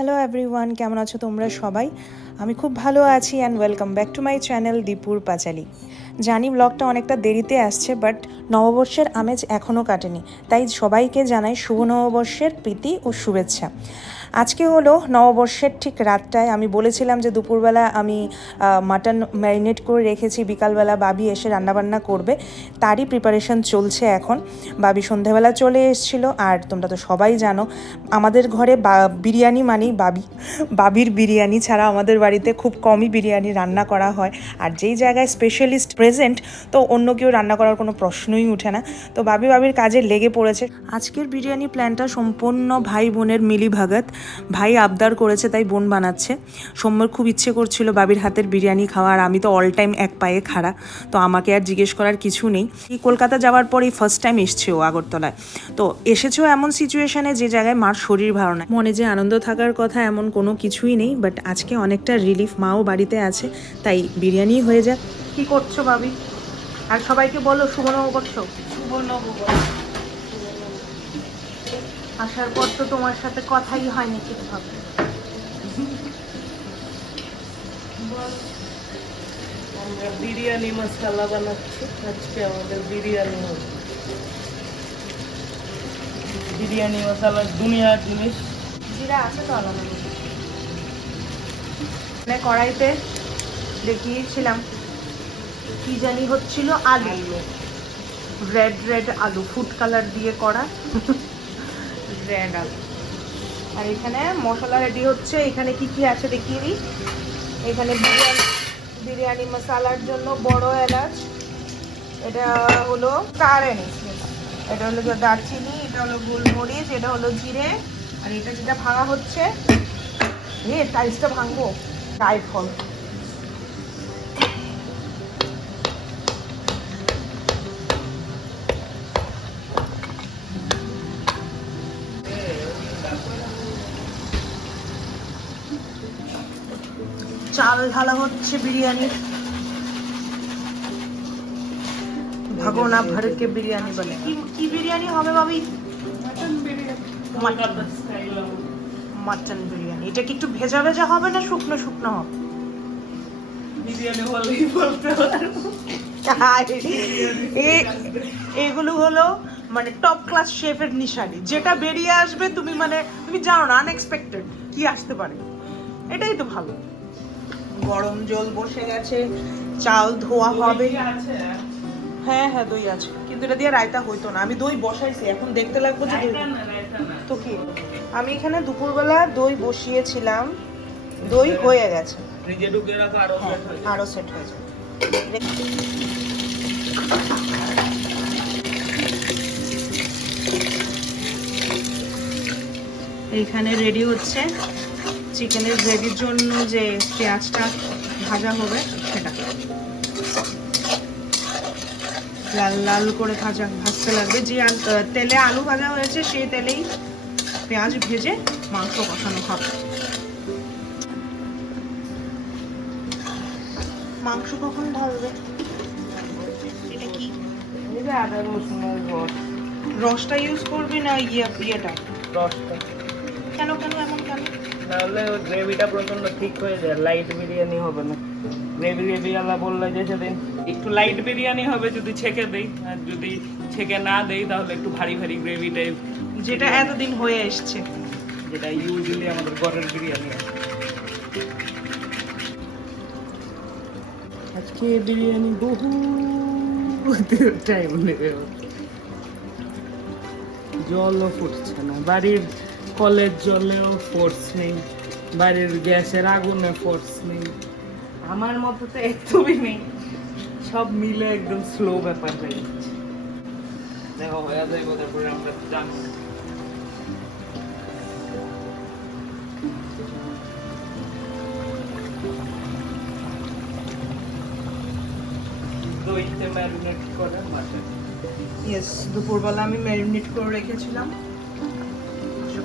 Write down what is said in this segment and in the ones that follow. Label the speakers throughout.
Speaker 1: Hello everyone কেমন আছো তোমরা সবাই? আমি খুব ভালো আছি and welcome back to my channel দীপুর পাঁচালি জানি ব্লগটা অনেকটা দেরিতে আসছে বাট নববর্ষের আমেজ এখনও কাটেনি, তাই সবাইকে জানাই শুভ নববর্ষের প্রীতি ও শুভেচ্ছা। আজকে হলো নববর্ষের ঠিক রাতটায়, আমি বলেছিলাম যে দুপুরবেলা আমি মাটন ম্যারিনেট করে রেখেছি, বিকালবেলা বাবি এসে রান্নাবান্না করবে, তারই প্রিপারেশন চলছে এখন। বাবি সন্ধেবেলা চলে এসেছিল, আর তোমরা তো সবাই জানো, আমাদের ঘরে বিরিয়ানি মানেই বাবি। বাবির বিরিয়ানি ছাড়া আমাদের বাড়িতে খুব কমই বিরিয়ানি রান্না করা হয়, আর যেই জায়গায় স্পেশালিস্ট প্রেজেন্ট তো অন্য কেউ রান্না করার কোনো প্রশ্নই উঠে না। তো বাবি বাবির কাজে লেগে পড়েছে। আজকের বিরিয়ানি প্ল্যানটা সম্পূর্ণ ভাই বোনের মিলি ভাগাত ভাই আবদার করেছে, তাই বোন বানাচ্ছে। সৌম্যর খুব ইচ্ছে করছিল বাবির হাতের বিরিয়ানি খাওয়া, আর আমি তো অল টাইম এক পায়ে খাড়া। তো আমাকে আর জিজ্ঞেস করার কিছু নেই। এই কলকাতা যাওয়ার পরেই ফার্স্ট টাইম এসছে ও আগরতলায়। তো এসেছেও এমন সিচুয়েশনে যে জায়গায় মার শরীর ভালো না। মনে যে আনন্দ থাকার কথা এমন কোনো কিছুই নেই বাট আজকে অনেকটা রিলিফ মাও বাড়িতে আছে, তাই বিরিয়ানি হয়ে যাক। কি করছ ভাবি? আর সবাইকে বলো শুভ নববর্ষ।
Speaker 2: শুভ নববর্ষ।
Speaker 1: আসার পর তো তোমার সাথে কথাই হয়নি ঠিকভাবে।
Speaker 2: আমরা বিরিয়ানি মশলা বানাচ্ছি। আজকে আমাদের বিরিয়ানি হবে। বিরিয়ানি মশলা দুনিয়ার জিনিস।
Speaker 1: জিরা আছে তো আলাদা। মানে কড়াইতে দেখিয়েছিলাম। কি জানি হচ্ছিল আলু। রেড রেড আলু ফুড কালার দিয়ে করা। রেড আলু। আর এখানে মশলা রেডি হচ্ছে। এখানে কি কি আছে দেখিয়ে দিই। এখানে বিরিয়ানি বিরিয়ানি মশলার জন্য বড় এলাচ। এটা হলো কার এটা হলো দারচিনি এটা হলো গোলমরিচ এটা হলো জিরে। আর এটা যেটা ভাঙা হচ্ছে এ টাইলসটা ভাঙবো? টাইট চাল ঢালা হচ্ছে বিরিয়ানির ভাগোনা ভর के বিরিয়ানি বনে কি বিরিয়ানি হবে ভাবি?
Speaker 2: Mutton biryani. Kolkata style
Speaker 1: mutton biryani. এটা কি একটু ভেজা ভেজা হবে না শুকনো শুকনো হবে?
Speaker 2: বিরিয়ানি বলেই বলতে পারব
Speaker 1: এগুলো হলো মানে টপ ক্লাস শেফের নিশানি। যেটা বেরিয়ে আসবে তুমি মানে তুমি জানো না আনএক্সপেক্টেড কি আসতে পারে? এটাই তো ভালো। গরম জল বসে গেছে চাল ধোয়া হবে। হ্যাঁ হ্যাঁ দই আছে। কিন্তু এটা দিয়ে রায়তা হইতো না। আমি দই বসাইছি এখন দেখতে লাগবে যে দই তো কি? আমি এখানে দুপুরবেলা দই বসিয়েছিলাম। দই হয়ে গেছে।
Speaker 2: ফ্রিজে ঢুকে রাখো
Speaker 1: আরও
Speaker 2: set হয়ে
Speaker 1: সেট হয়ে যাবে। এইখানে রেডি হচ্ছে চিকেনের গ্রেভির জন্য যে পেঁয়াজটা ভাজা হবে সেটা। লাল লাল করে ভাজা ভাজতে লাগবে। যে তেলে আলু ভাজা হয়েছে সেই তেলেই পেঁয়াজ ভেজে মাংস কষানো হবে। মাংস কখন ঢালবে এটা কি?
Speaker 2: আদা রসুনের রস।
Speaker 1: রসটা ইউজ করবি না ইয়ে ইয়েটা?
Speaker 2: রসটা।
Speaker 1: কেন কেন এমন কেন?
Speaker 2: ওই গ্রেভিটা প্রচণ্ড ঠিক হয়ে যায় লাইট বিরিয়ানি হবে না। গ্রেভি গ্রেভি আলা বললে যে সেদিন, একটু লাইট বিরিয়ানি হবে যদি ছেঁকে দেই, আর যদি ছেঁকে না দেই তাহলে একটু ভারী ভারী গ্রেভি টাইপ
Speaker 1: যেটা এতদিন হয়ে এসছে।
Speaker 2: যেটা ইউজুয়ালি আমাদের ঘরের বিরিয়ানি আজকে বিরিয়ানি বহু টাইম নেবে। জলও ফুটছে না, বাড়ির কলের জলেও ফোর্স নেই বাড়ির গ্যাসের আগুনে ফোর্স নেই। আমার মতো তো একদমই নেই। সব মিলে একদম স্লো ব্যাপার হয়ে যাচ্ছে। দেখো হয়ে যায় তারপরে আমরা জানব দইতে ম্যারিনেট করে মাটন
Speaker 1: ইয়েস দুপুরবেলা আমি ম্যারিনেট করে রেখেছিলাম।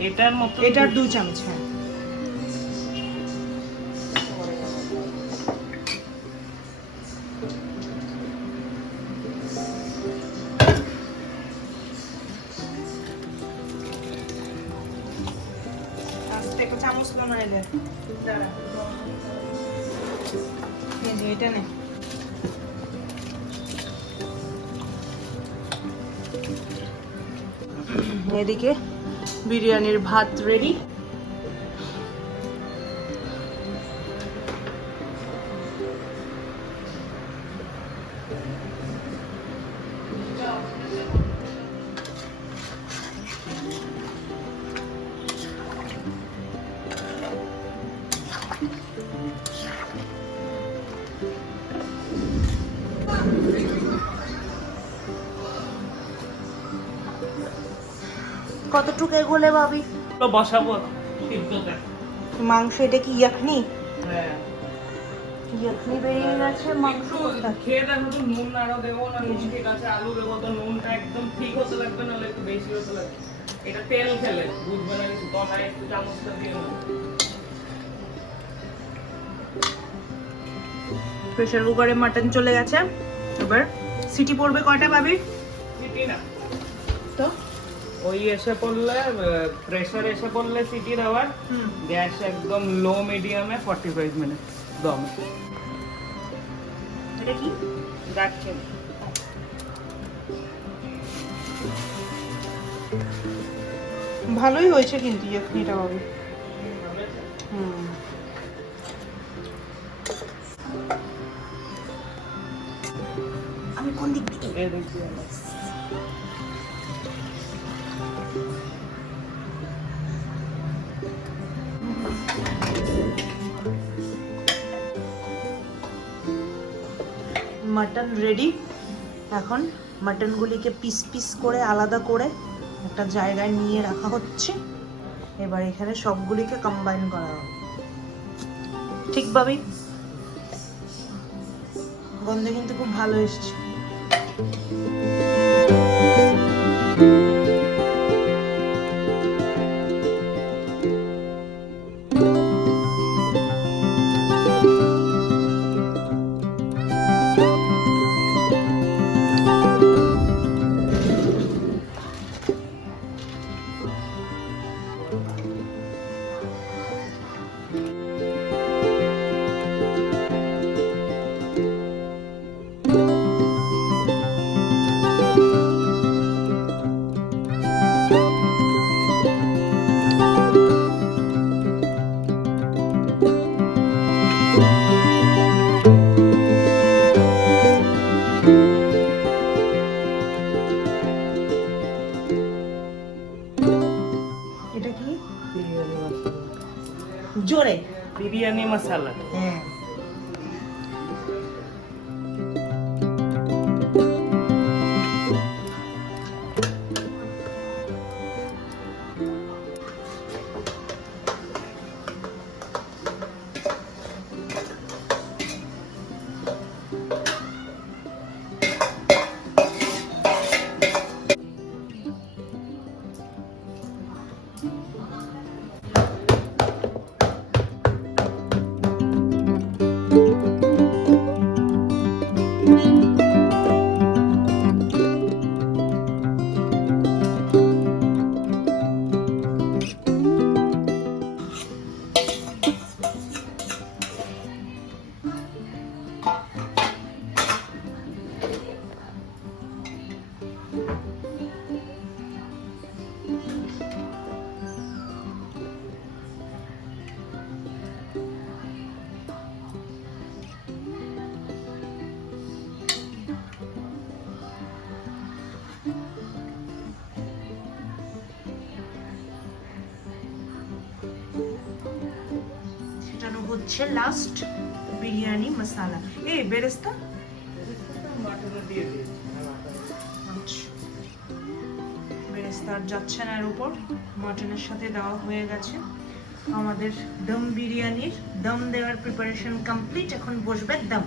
Speaker 2: এটার মতো
Speaker 1: এটার দু চামচ হ্যাঁ। চামচ লো না এদের দাঁড়া এটা নে। এদিকে বিরিয়ানির ভাত রেডি কতটুকু এগোলে ভাবি?
Speaker 2: তো বসাবো
Speaker 1: মাংস এটা কি ইয়াখনি?
Speaker 2: হ্যাঁ।
Speaker 1: বেরিয়ে গেছে মাংস
Speaker 2: খেয়ে দেখো তো নুন আরও দেবো না নুন ঠিক আছে আলু দেবো তো নুনটা একদম ঠিক হতে লাগবে নাহলে একটু বেশি হতে লাগবে। এটা তেল খেলে বুঝবে না কিছু তলায় একটু চামচটা দিয়ে না
Speaker 1: প্রেসার কুকারে মাটন চলে গেছে। এবার সিটি পড়বে কয়টা ভাবি?
Speaker 2: সিটি না।
Speaker 1: তো?
Speaker 2: ওই এসে পড়লে প্রেসার এসে পড়লে সিটি দেওয়ার গ্যাস একদম লো মিডিয়ামে ফর্টি ফাইভ মিনিট দম।
Speaker 1: এটা কি?
Speaker 2: রাখছেন
Speaker 1: ভালোই হয়েছে কিন্তু ইয়াখনিটা ভাবি হুম। আমি কোন দিক দিয়ে। মাটন রেডি এখন মাটনগুলিকে পিস পিস করে আলাদা করে একটা জায়গায় নিয়ে রাখা হচ্ছে। এবার এখানে সবগুলিকে কম্বাইন করা হবে। ঠিকভাবেই ভাবি? গন্ধ কিন্তু খুব ভালো এসছে। এটা কি?
Speaker 2: বিরিয়ানি মশলা।
Speaker 1: জোরে।
Speaker 2: বিরিয়ানি মশলা।
Speaker 1: হ্যাঁ। হচ্ছে লাস্ট বিরিয়ানি মশলা এই বেরেস্তা। বেরেস্তার যাচ্ছে না এর উপর। মাটনের সাথে দেওয়া হয়ে গেছে। আমাদের দম বিরিয়ানির দম দেওয়ার প্রিপারেশন কমপ্লিট এখন বসবে দম।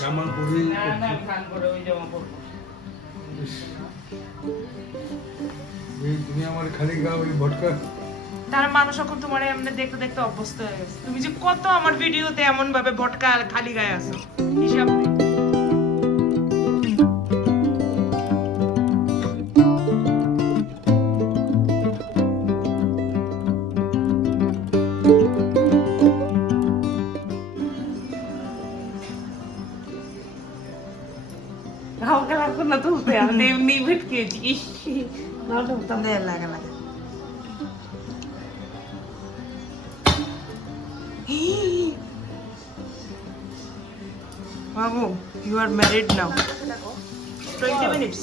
Speaker 3: জামা পরে তুমি আমার খালি গা ওই ভটকা।
Speaker 1: তার মানুষ এখন তোমার এমনি দেখতে দেখতে অভ্যস্ত হয়ে গেছে। তুমি যে কত আমার ভিডিওতে এমন ভাবে ভটকা খালি গায়ে আছো। হিসাব
Speaker 2: না আমি এমনি ভেটকেছি ইস নাও নাও, দাও।
Speaker 1: দে লাগা লাগা বাবু you are married now twenty minutes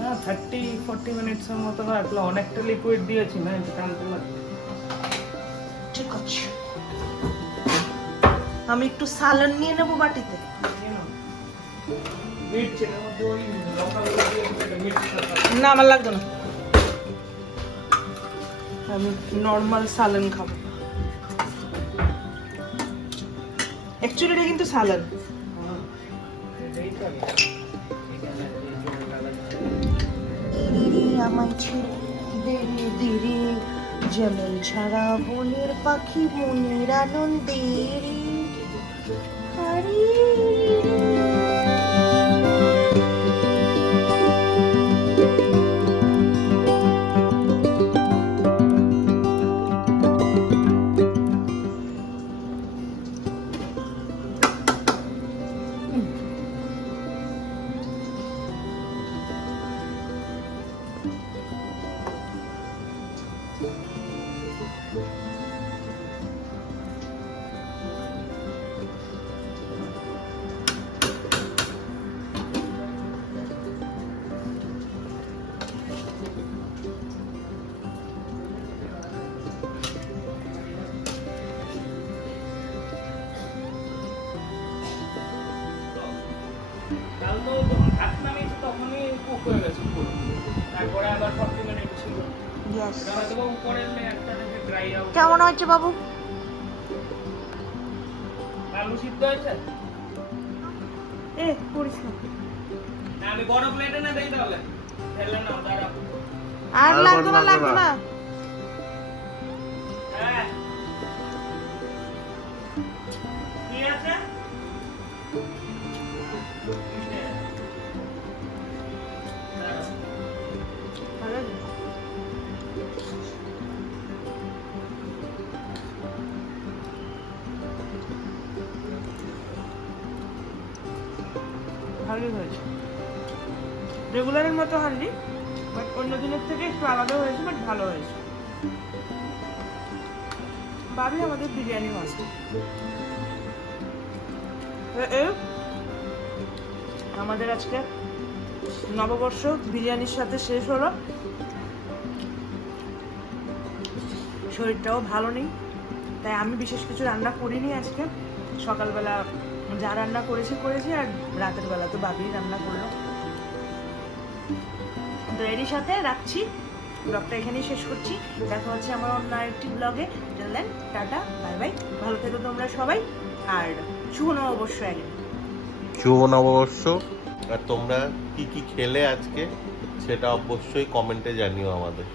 Speaker 2: না থার্টি ফোর্টি মিনিটসের মতো রাখল অনেকটা লিকুইড দিয়েছি না টানতে লাগবে
Speaker 1: ঠিক আছে। আমি একটু সালান নিয়ে নেব বাটিতে। না, আমার লাগতো না আমি নর্মাল সালান খাব অ্যাকচুয়ালি এটা কিন্তু সালান। আমায় ছেড়ে দেরে জমেল ছাড়া বনের পাখি মনের আনন্দে হারি
Speaker 2: তো যখন ভাত তখনই কুক হয়ে গেছে তারপরে আবার ফর্টি মিনিট ছিল।
Speaker 1: কেমন হয়েছে বাবু?
Speaker 2: আলু সিদ্ধ হয়েছে?
Speaker 1: এ করিস না।
Speaker 2: না, আমি বড় প্লেটে না দেই তাহলে? ফেলে
Speaker 1: আর লাগবে না। লাগবে না। ভালোই হয়েছে। রেগুলারের মতো হয়নি বাট অন্য দিনের থেকে একটু আলাদা হয়েছে বাট ভালো হয়েছে। ভাবি আমাদের বিরিয়ানি মাস্টার আমাদের আজকে নববর্ষ বিরিয়ানির সাথে শেষ হলো। শরীরটাও ভালো নেই, তাই আমি বিশেষ কিছু রান্না করিনি আজকে। সকালবেলা যা রান্না করেছি করেছি, আর রাতের বেলা তো বাবিই রান্না করল। তো এরই সাথে রাখছি। ব্লগটা এখানেই শেষ করছি। দেখা হচ্ছে আমার অন্য আরেকটি ব্লগে। জানলেন টাটা বাই বাই ভালো থেকো তোমরা সবাই, আর শুভ নববর্ষ একদিন
Speaker 4: শুভ নববর্ষ। আর তোমরা কি কি খেলে আজকে, সেটা অবশ্যই কমেন্টে জানিও আমাদের।